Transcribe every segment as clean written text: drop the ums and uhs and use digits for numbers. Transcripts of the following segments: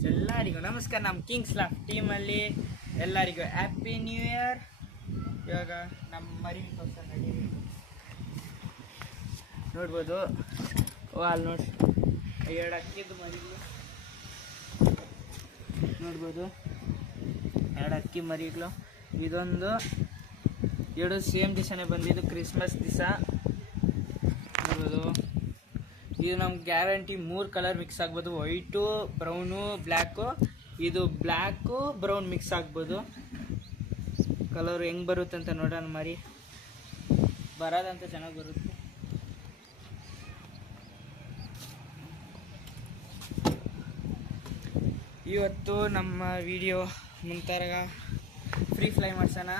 Guys, ಎಲ್ಲರಿಗೂ ನಮಸ್ಕಾರ. ನಮ್ಮ ಕಿಂಗ್ಸ್ ಲಾಫ್ ಟೀಮಲ್ಲಿ ಎಲ್ಲರಿಗೂ ಹ್ಯಾಪಿ ನ್ಯೂ ಇಯರ್. ಇವಾಗ ನಮ್ಮ ಮರಿ ನೋಡ್ಬೋದು. ಅಲ್ಲಿ ನೋಡಿ, ಎರಡು ಅಕ್ಕಿದು ಮರಿಗಳು ನೋಡ್ಬೋದು. ಎರಡು ಅಕ್ಕಿ ಮರಿಗಳು, ಇದೊಂದು ಎರಡು ಸೇಮ್ ದಿವಸನೇ ಬಂದಿದ್ದು, ಕ್ರಿಸ್ಮಸ್ ದಿವಸ ನೋಡ್ಬೋದು. ಇದು ನಮ್ಗೆ ಗ್ಯಾರಂಟಿ 3 ಕಲರ್ ಮಿಕ್ಸ್ ಆಗ್ಬೋದು, ವೈಟು, ಬ್ರೌನು, ಬ್ಲ್ಯಾಕು. ಇದು ಬ್ಲ್ಯಾಕು ಬ್ರೌನ್ ಮಿಕ್ಸ್ ಆಗ್ಬೋದು. ಕಲರ್ ಹೆಂಗೆ ಬರುತ್ತೆ ಅಂತ ನೋಡೋಣ. ಮರಿ ಬರೋದಂತ ಚೆನ್ನಾಗಿ ಬರುತ್ತೆ. ಇವತ್ತು ನಮ್ಮ ವಿಡಿಯೋ ಮುಂತಾರಾಗ ಫ್ರೀ ಫ್ಲೈ ಮಾಡ್ಸೋಣ.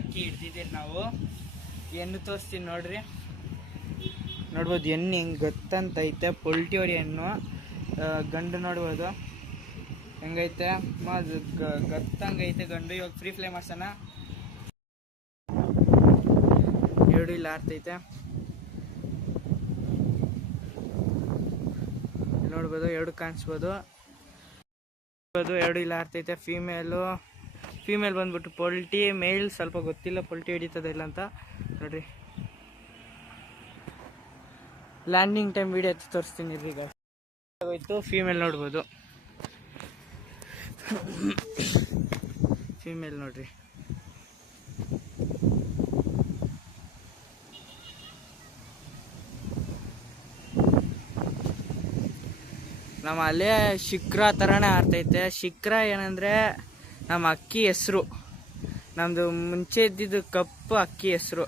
ಅಕ್ಕಿ ಹಿಡ್ದಿದ್ದೀರಿ ನಾವು. ಹೆಣ್ಣು ತೋರಿಸ್ತೀನಿ ನೋಡ್ರಿ. ನೋಡ್ಬೋದು ಹೆಣ್ಣು ಹೆಂಗೆ ಗೊತ್ತಂತೈತೆ. ಪೊಲ್ಟಿ ಹೊಡಿ ಹೆಣ್ಣು. ಗಂಡು ನೋಡ್ಬೋದು ಹೆಂಗೈತೆ, ಗತ್ತಂಗೈತೆ ಗಂಡು. ಇವಾಗ ಫ್ರೀ ಫ್ಲೈ ಮಾಡ್ಸೋಣ. ಎರಡು ಇಲ್ಲಿ ಆರ್ತೈತೆ ನೋಡ್ಬೋದು. ಎರಡು ಕಾಣಿಸ್ಬೋದು. ಎರಡು ಇಲ್ಲ ಆರ್ತೈತೆ. ಫೀಮೇಲ್ ಬಂದ್ಬಿಟ್ಟು ಪೊಲ್ಟಿ. ಮೇಲ್ ಸ್ವಲ್ಪ ಗೊತ್ತಿಲ್ಲ ಪೊಲ್ಟಿ ಹಿಡಿತದೆ ಇಲ್ಲ ಅಂತ. ನೋಡ್ರಿ, ಲ್ಯಾಂಡಿಂಗ್ ಟೈಮ್ ವಿಡಿಯೋ ಹಚ್ಚಿ ತೋರಿಸ್ತೀನಿ ಈಗ. ಆಗೋಯ್ತು. ಫೀಮೇಲ್ ನೋಡ್ಬೋದು. ಫೀಮೇಲ್ ನೋಡ್ರಿ. ನಮ್ಮ ಅಲ್ಲೇ ಶಿಖರ ಥರನೇ ಆರ್ತೈತೆ. ಶಿಖರ ಏನಂದರೆ ನಮ್ಮ ಅಕ್ಕಿ ಹೆಸರು. ನಮ್ಮದು ಮುಂಚೆ ಇದ್ದಿದ್ದು ಕಪ್ಪು ಅಕ್ಕಿ ಹೆಸರು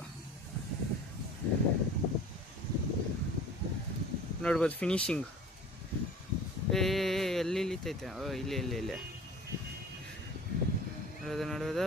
ನೋಡ್ಬೋದು. ಫಿನಿಶಿಂಗ್ ಎಲ್ಲಿ ಇಳಿತೈತೆ. ಇಲ್ಲಿ ನೋಡ್ಬೋದು.